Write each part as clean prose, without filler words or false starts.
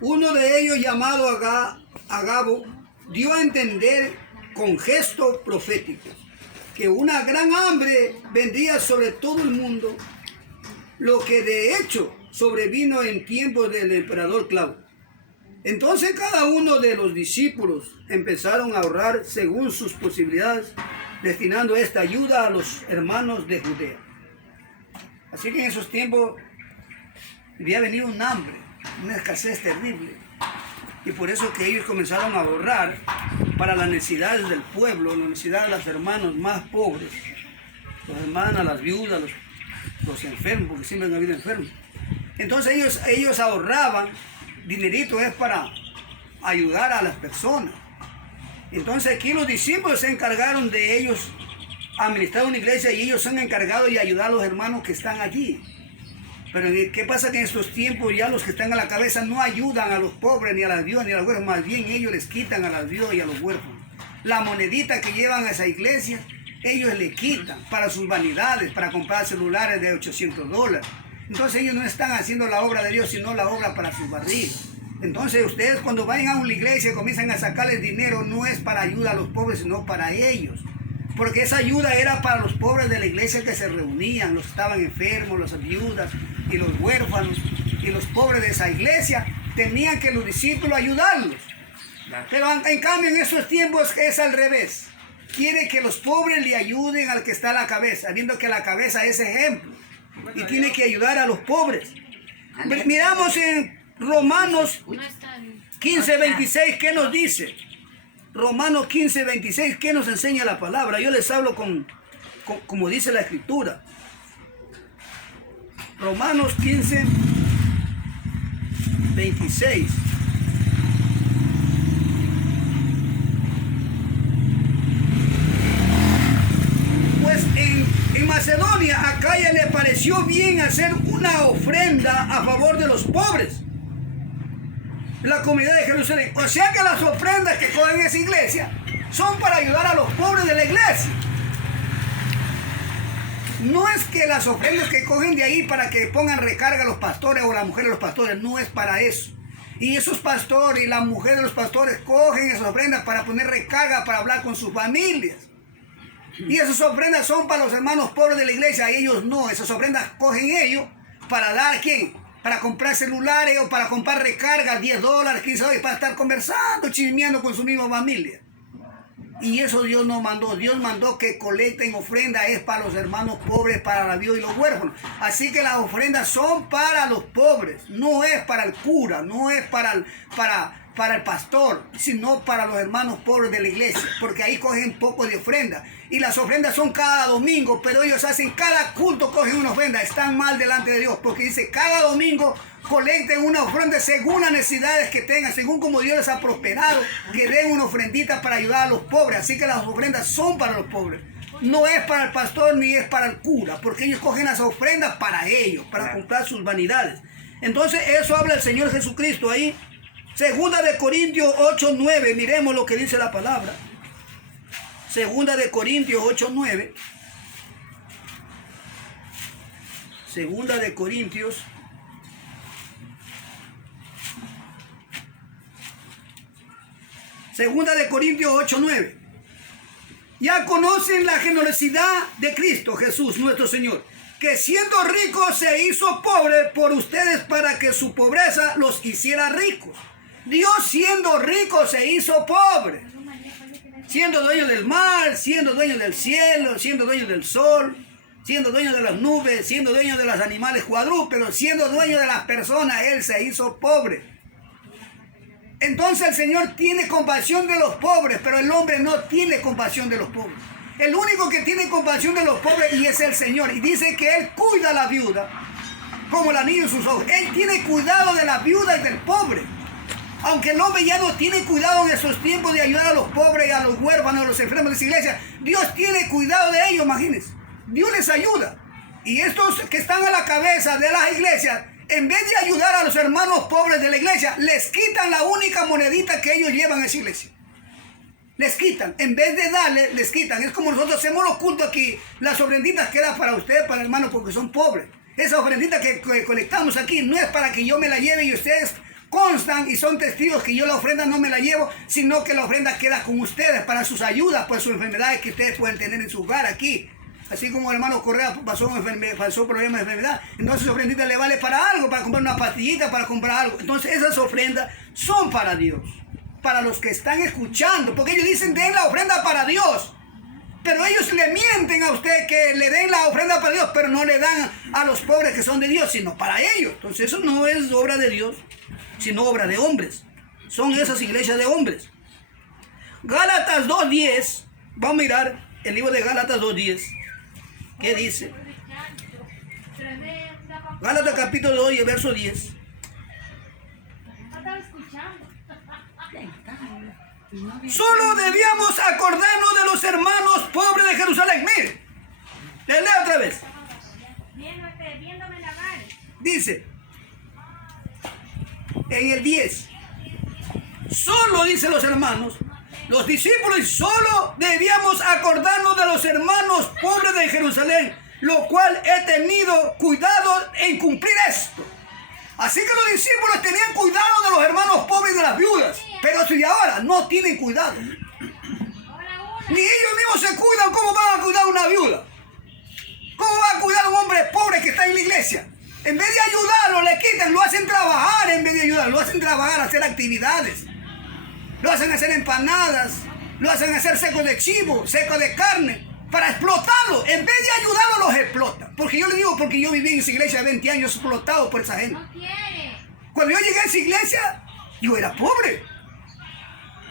Uno de ellos, llamado Agabo, dio a entender con gesto profético que una gran hambre vendría sobre todo el mundo, lo que de hecho sobrevino en tiempos del emperador Claudio. Entonces cada uno de los discípulos empezaron a ahorrar según sus posibilidades, destinando esta ayuda a los hermanos de Judea. Así que en esos tiempos había venido un hambre, una escasez terrible. Y por eso que ellos comenzaron a ahorrar para las necesidades del pueblo, las necesidades de los hermanos más pobres, los hermanos, las viudas, los enfermos, porque siempre han habido enfermos. Entonces ellos ahorraban dinerito es para ayudar a las personas. Entonces aquí los discípulos se encargaron de ellos administrar una iglesia y ellos son encargados de ayudar a los hermanos que están allí. Pero ¿qué pasa? Que en estos tiempos ya los que están a la cabeza no ayudan a los pobres, ni a las viudas, ni a los huérfanos. Más bien ellos les quitan a las viudas y a los huérfanos. La monedita que llevan a esa iglesia, ellos le quitan para sus vanidades, para comprar celulares de $800. Entonces ellos no están haciendo la obra de Dios, sino la obra para sus barrigas. Entonces ustedes cuando vayan a una iglesia y comienzan a sacarles dinero, no es para ayuda a los pobres, sino para ellos. Porque esa ayuda era para los pobres de la iglesia que se reunían, los que estaban enfermos, las viudas y los huérfanos y los pobres de esa iglesia. Tenían que los discípulos ayudarlos. Pero en cambio en esos tiempos es al revés. Quiere que los pobres le ayuden al que está a la cabeza, viendo que la cabeza es ejemplo. Y tiene que ayudar a los pobres. Miramos en Romanos 15:26, ¿qué nos dice? Romanos 15:26, ¿qué nos enseña la palabra? Yo les hablo como dice la escritura. Romanos 15:26. Pues en Macedonia, a Acaya le pareció bien hacer una ofrenda a favor de los pobres, la comunidad de Jerusalén. O sea que las ofrendas que cogen esa iglesia son para ayudar a los pobres de la iglesia. No es que las ofrendas que cogen de ahí para que pongan recarga a los pastores o las mujeres de los pastores, no es para eso. Y esos pastores y las mujeres de los pastores cogen esas ofrendas para poner recarga, para hablar con sus familias. Y esas ofrendas son para los hermanos pobres de la iglesia, y ellos no. Esas ofrendas cogen ellos para dar ¿a quién? Para comprar celulares o para comprar recargas, $10, $15, para estar conversando, chismeando con su misma familia. Y eso Dios no mandó. Dios mandó que colecten ofrendas, es para los hermanos pobres, para la viuda y los huérfanos. Así que las ofrendas son para los pobres, no es para el cura, no es para el pastor, sino para los hermanos pobres de la iglesia, porque ahí cogen poco de ofrenda. Y las ofrendas son cada domingo, pero ellos hacen cada culto, cogen una ofrenda. Están mal delante de Dios, porque dice cada domingo colecten una ofrenda según las necesidades que tengan, según como Dios les ha prosperado, que den una ofrendita para ayudar a los pobres. Así que las ofrendas son para los pobres, no es para el pastor ni es para el cura, porque ellos cogen las ofrendas para ellos, para comprar sus vanidades. Entonces eso habla el Señor Jesucristo ahí. Segunda de Corintios 8:9, miremos lo que dice la palabra. Segunda de Corintios 8:9. Segunda de Corintios 8:9. Ya conocen la generosidad de Cristo Jesús, nuestro Señor, que siendo rico se hizo pobre por ustedes para que su pobreza los hiciera ricos. Dios siendo rico se hizo pobre, siendo dueño del mar, siendo dueño del cielo, siendo dueño del sol, siendo dueño de las nubes, siendo dueño de los animales cuadrúpedos, siendo dueño de las personas, Él se hizo pobre. Entonces el Señor tiene compasión de los pobres, pero el hombre no tiene compasión de los pobres. El único que tiene compasión de los pobres y es el Señor. Y dice que Él cuida a la viuda como la niña en sus ojos. Él tiene cuidado de la viuda y del pobre. Aunque el hombre ya no tiene cuidado en esos tiempos de ayudar a los pobres, a los huérfanos, a los enfermos de esa iglesia, Dios tiene cuidado de ellos, imagínense. Dios les ayuda. Y estos que están a la cabeza de las iglesias, en vez de ayudar a los hermanos pobres de la iglesia, les quitan la única monedita que ellos llevan a esa iglesia. Les quitan, en vez de darle, les quitan. Es como nosotros hacemos los cultos aquí, las ofrenditas quedan para ustedes, para hermanos, porque son pobres. Esa ofrendita que colectamos aquí no es para que yo me la lleve y ustedes constan y son testigos que yo la ofrenda no me la llevo, sino que la ofrenda queda con ustedes para sus ayudas, por sus enfermedades que ustedes pueden tener en su hogar aquí. Así como el hermano Correa pasó problema de enfermedad, entonces su ofrendita le vale para algo, para comprar una pastillita, para comprar algo. Entonces esas ofrendas son para Dios, para los que están escuchando, porque ellos dicen den la ofrenda para Dios, pero ellos le mienten a usted que le den la ofrenda para Dios, pero no le dan a los pobres que son de Dios, sino para ellos. Entonces eso no es obra de Dios, sino obra de hombres. Son esas iglesias de hombres. Gálatas 2:10, vamos a mirar el libro de Gálatas 2:10. ¿Qué dice? Gálatas capítulo 2 y el verso 10. Solo debíamos acordarnos de los hermanos pobres de Jerusalén. Mire, les leo otra vez. Dice, en el 10, solo dice los hermanos, los discípulos, solo debíamos acordarnos de los hermanos pobres de Jerusalén, lo cual he tenido cuidado en cumplir esto. Así que los discípulos tenían cuidado de los hermanos pobres y de las viudas, pero si ahora no tienen cuidado, ni ellos mismos se cuidan, ¿cómo van a cuidar a una viuda? ¿Cómo va a cuidar a un hombre pobre que está en la iglesia? En vez de ayudarlo, le quitan, lo hacen trabajar en vez de ayudar, lo hacen trabajar a hacer actividades. Lo hacen hacer empanadas, lo hacen hacer secos de chivo, secos de carne, para explotarlo. En vez de ayudarlo, los explotan. Porque yo le digo, porque yo viví en esa iglesia de 20 años explotado por esa gente. Cuando yo llegué a esa iglesia, yo era pobre,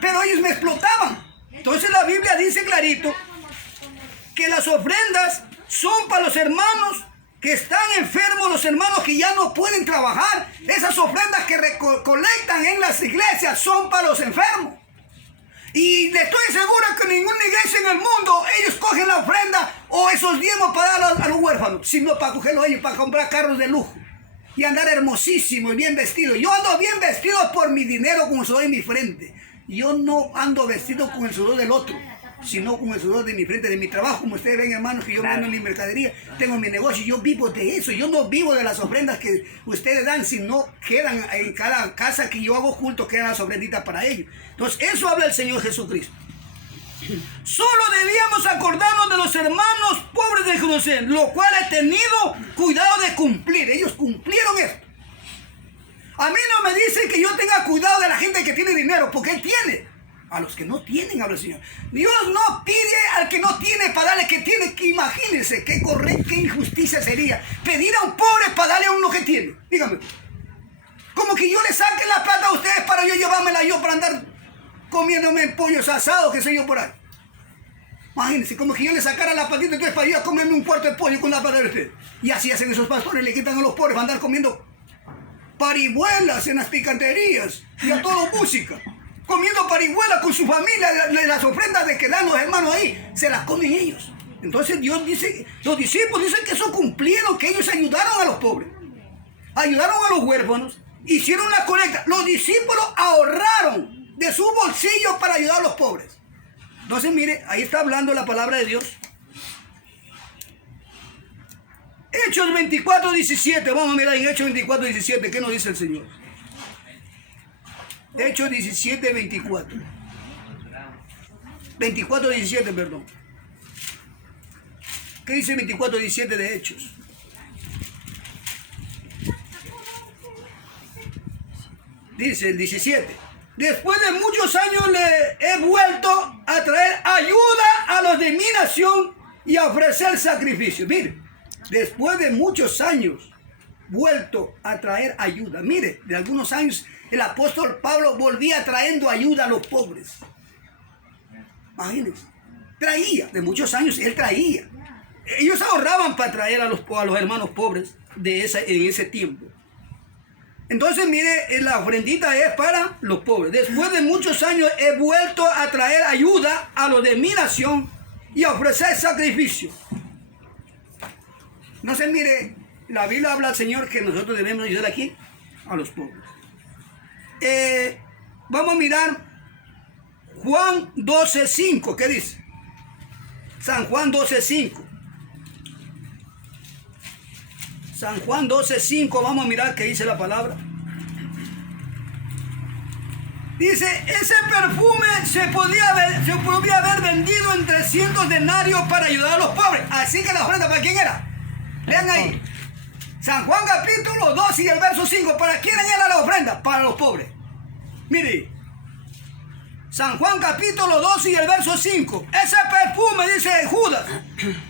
pero ellos me explotaban. Entonces la Biblia dice clarito que las ofrendas son para los hermanos que están enfermos, los hermanos que ya no pueden trabajar. Esas ofrendas que recolectan en las iglesias son para los enfermos. Y le estoy seguro que ninguna iglesia en el mundo, ellos cogen la ofrenda o esos diezmos para dar a los huérfanos, sino para cogerlo ellos, para comprar carros de lujo y andar hermosísimo y bien vestido. Yo ando bien vestido por mi dinero con el sudor en mi frente. Yo no ando vestido con el sudor del otro, sino con el sudor de mi frente, de mi trabajo. Como ustedes ven, hermanos, que yo vendo en mi mercadería, tengo mi negocio, yo vivo de eso. Yo no vivo de las ofrendas que ustedes dan, sino quedan en cada casa que yo hago culto, quedan las ofrenditas para ellos. Entonces, eso habla el Señor Jesucristo. Solo debíamos acordarnos de los hermanos pobres de Jerusalén, lo cual he tenido cuidado de cumplir. Ellos cumplieron esto. A mí no me dicen que yo tenga cuidado de la gente que tiene dinero, porque Él tiene. A los que no tienen, habla el Señor. Dios no pide al que no tiene para darle que tiene. Que imagínense qué injusticia sería pedir a un pobre para darle a uno que tiene. Dígame. Como que yo le saque la plata a ustedes para yo llevármela yo para andar comiéndome pollos asados, que sé yo por ahí. Imagínense, como que yo le sacara la platita entonces para yo a comerme un cuarto de pollo con la plata de ustedes. Y así hacen esos pastores, le quitan a los pobres para andar comiendo parihuelas en las picanterías y a todo música. Comiendo parihuela con su familia, las ofrendas de que dan los hermanos ahí, se las comen ellos. Entonces Dios dice, los discípulos dicen que eso cumplieron, que ellos ayudaron a los pobres, ayudaron a los huérfanos, hicieron la colecta. Los discípulos ahorraron de su bolsillo para ayudar a los pobres. Entonces mire, ahí está hablando la palabra de Dios. Hechos 24:17, vamos a mirar en Hechos 24:17, ¿qué nos dice el Señor? Hechos 17:24. 24:17, perdón. ¿Qué dice 24:17 de Hechos? Dice el 17. Después de muchos años le he vuelto a traer ayuda a los de mi nación y a ofrecer sacrificios. Mire, después de muchos años, vuelto a traer ayuda. Mire, de algunos años el apóstol Pablo volvía trayendo ayuda a los pobres. Imagínense, traía, de muchos años él traía. Ellos ahorraban para traer a los hermanos pobres en ese tiempo. Entonces, mire, la ofrendita es para los pobres. Después de muchos años he vuelto a traer ayuda a los de mi nación y a ofrecer sacrificio. No se mire, la Biblia habla al Señor que nosotros debemos ayudar aquí a los pobres. Vamos a mirar Juan 12:5, ¿qué dice? San Juan 12:5. San Juan 12:5, vamos a mirar qué dice la palabra. Dice, ese perfume se podía haber vendido en 300 denarios para ayudar a los pobres. Así que la ofrenda, ¿para quién era? Vean ahí. San Juan capítulo 2 y el verso 5. ¿Para quién era la ofrenda? Para los pobres. Mire. San Juan capítulo 2 y el verso 5. Ese perfume, dice Judas,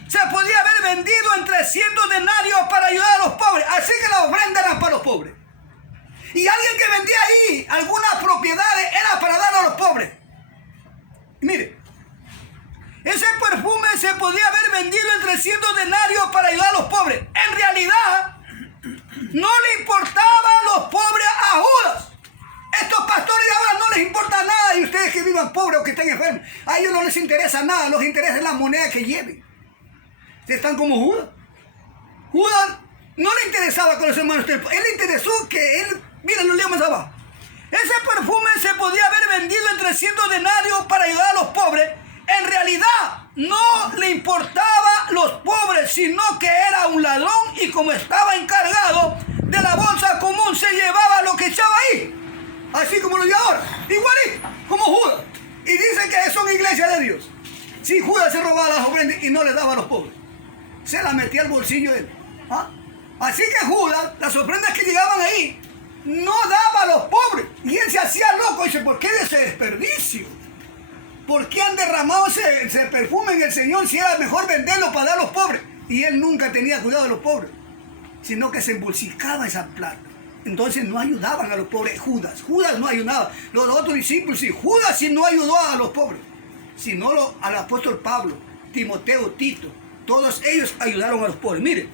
se podía haber vendido en 300 denarios para ayudar a los pobres. Así que la ofrenda era para los pobres. Y alguien que vendía ahí algunas propiedades era para dar a los pobres. Mire, ese perfume se podía haber vendido en 300 denarios para ayudar a los pobres. En realidad, no le importaba a los pobres a Judas. Estos pastores de ahora no les importa nada, y ustedes que vivan pobres o que estén enfermos, a ellos no les interesa nada, les interesa la moneda que lleven. Ustedes están como Judas. Judas no le interesaba con los hermanos, él le interesó que él, miren, lo leo más abajo. Ese perfume se podía haber vendido en 300 denarios para ayudar a los pobres. En realidad no le importaba a los pobres, sino que era un ladrón, y como estaba encargado de la bolsa común, se llevaba lo que echaba ahí. Así como lo dio ahora, igualito, como Judas. Y dicen que son iglesia de Dios. Si Judas se robaba las ofrendas y no le daba a los pobres, se las metía al bolsillo de él. ¿Ah? Así que Judas, las ofrendas que llegaban ahí, no daba a los pobres. Y él se hacía loco. Dice, ¿por qué de ese desperdicio? ¿Por qué han derramado ese perfume en el Señor si era mejor venderlo para dar a los pobres? Y él nunca tenía cuidado de los pobres, sino que se embolsicaba esa plata. Entonces no ayudaban a los pobres. Judas no ayudaba. Los otros discípulos sí. Judas sí no ayudó a los pobres, sino al apóstol Pablo, Timoteo, Tito. Todos ellos ayudaron a los pobres. Mire.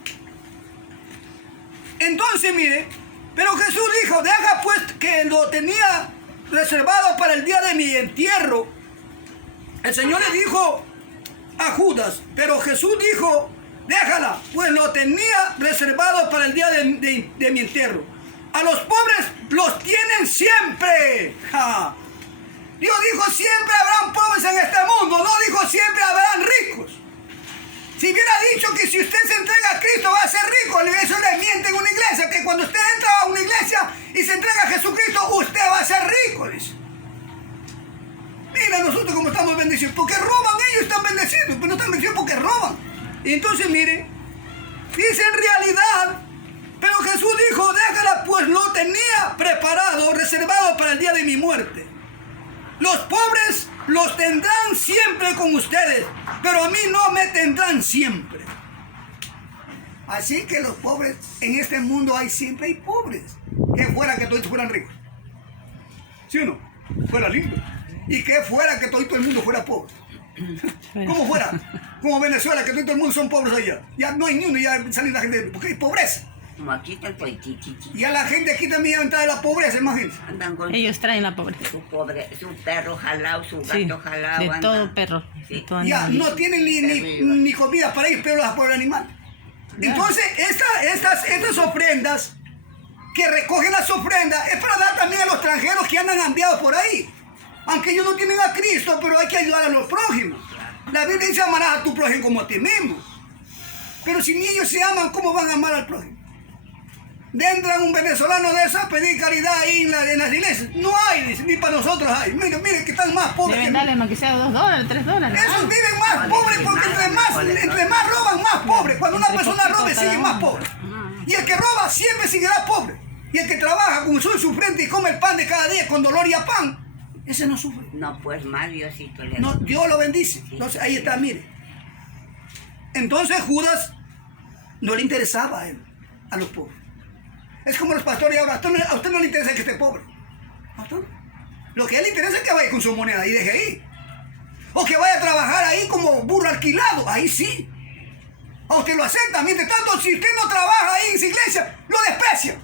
Entonces, mire. Pero Jesús dijo, deja pues que lo tenía reservado para el día de mi entierro. El Señor le dijo a Judas, pero Jesús dijo, déjala, pues lo tenía reservado para el día de mi entierro. A los pobres los tienen siempre. ¡Ja! Dios dijo, siempre habrán pobres en este mundo. No dijo, siempre habrán ricos. Si hubiera dicho que si usted se entrega a Cristo va a ser rico, eso le miente en una iglesia, que cuando usted entra a una iglesia y se entrega a Jesucristo, usted va a ser rico, dice. Mira nosotros cómo estamos bendecidos. Porque roban, ellos están bendecidos, pero no están bendecidos porque roban. Y entonces, mire, dice en realidad, pero Jesús dijo, déjala, pues lo tenía preparado, reservado para el día de mi muerte. Los pobres los tendrán siempre con ustedes, pero a mí no me tendrán siempre. Así que los pobres, en este mundo siempre hay pobres. Que fuera que todos fueran ricos. ¿Sí o no? Fuera lindo. Y que fuera que todo el mundo fuera pobre. ¿Cómo fuera? Como Venezuela, que todo el mundo son pobres allá. Ya no hay ni uno, ya sale la gente, porque hay pobreza. Como aquí está el poitichichi. Y a la gente aquí también ha entrado la pobreza, imagínense. Andan con Ellos traen la pobreza. su perro jalado, su gato Sí, jalado. de andan. todo perro. Sí. De todo Ya animal. no tienen ni comida para ellos, pero las por el animal. Entonces, estas ofrendas, que recogen las ofrendas, es para dar también a los extranjeros que andan enviados por ahí. Aunque ellos no tienen a Cristo, pero hay que ayudar a los prójimos. La Biblia dice, amarás a tu prójimo como a ti mismo. Pero si ni ellos se aman, ¿cómo van a amar al prójimo? Entra un venezolano de esas a pedir caridad ahí en las iglesias. No hay, dice, ni para nosotros hay. Miren que están más pobres. Deben darle más que sea $2, $3. Esos viven más pobres porque entre más roban, más pobres. Cuando una persona roba, sigue más pobre. Y el que roba siempre seguirá pobre. Y el que trabaja con sol sufriente y come el pan de cada día con dolor y afán, ese no sufre. No, pues más Diosito le No, Dios lo bendice. Entonces ahí está, mire. Entonces Judas no le interesaba a él, a los pobres. Es como los pastores ahora, a usted no le interesa que esté pobre. ¿A usted? Lo que a él le interesa es que vaya con su moneda y deje ahí. O que vaya a trabajar ahí como burro alquilado, ahí sí. A usted lo acepta, mientras tanto, si usted no trabaja ahí en su iglesia, lo desprecia.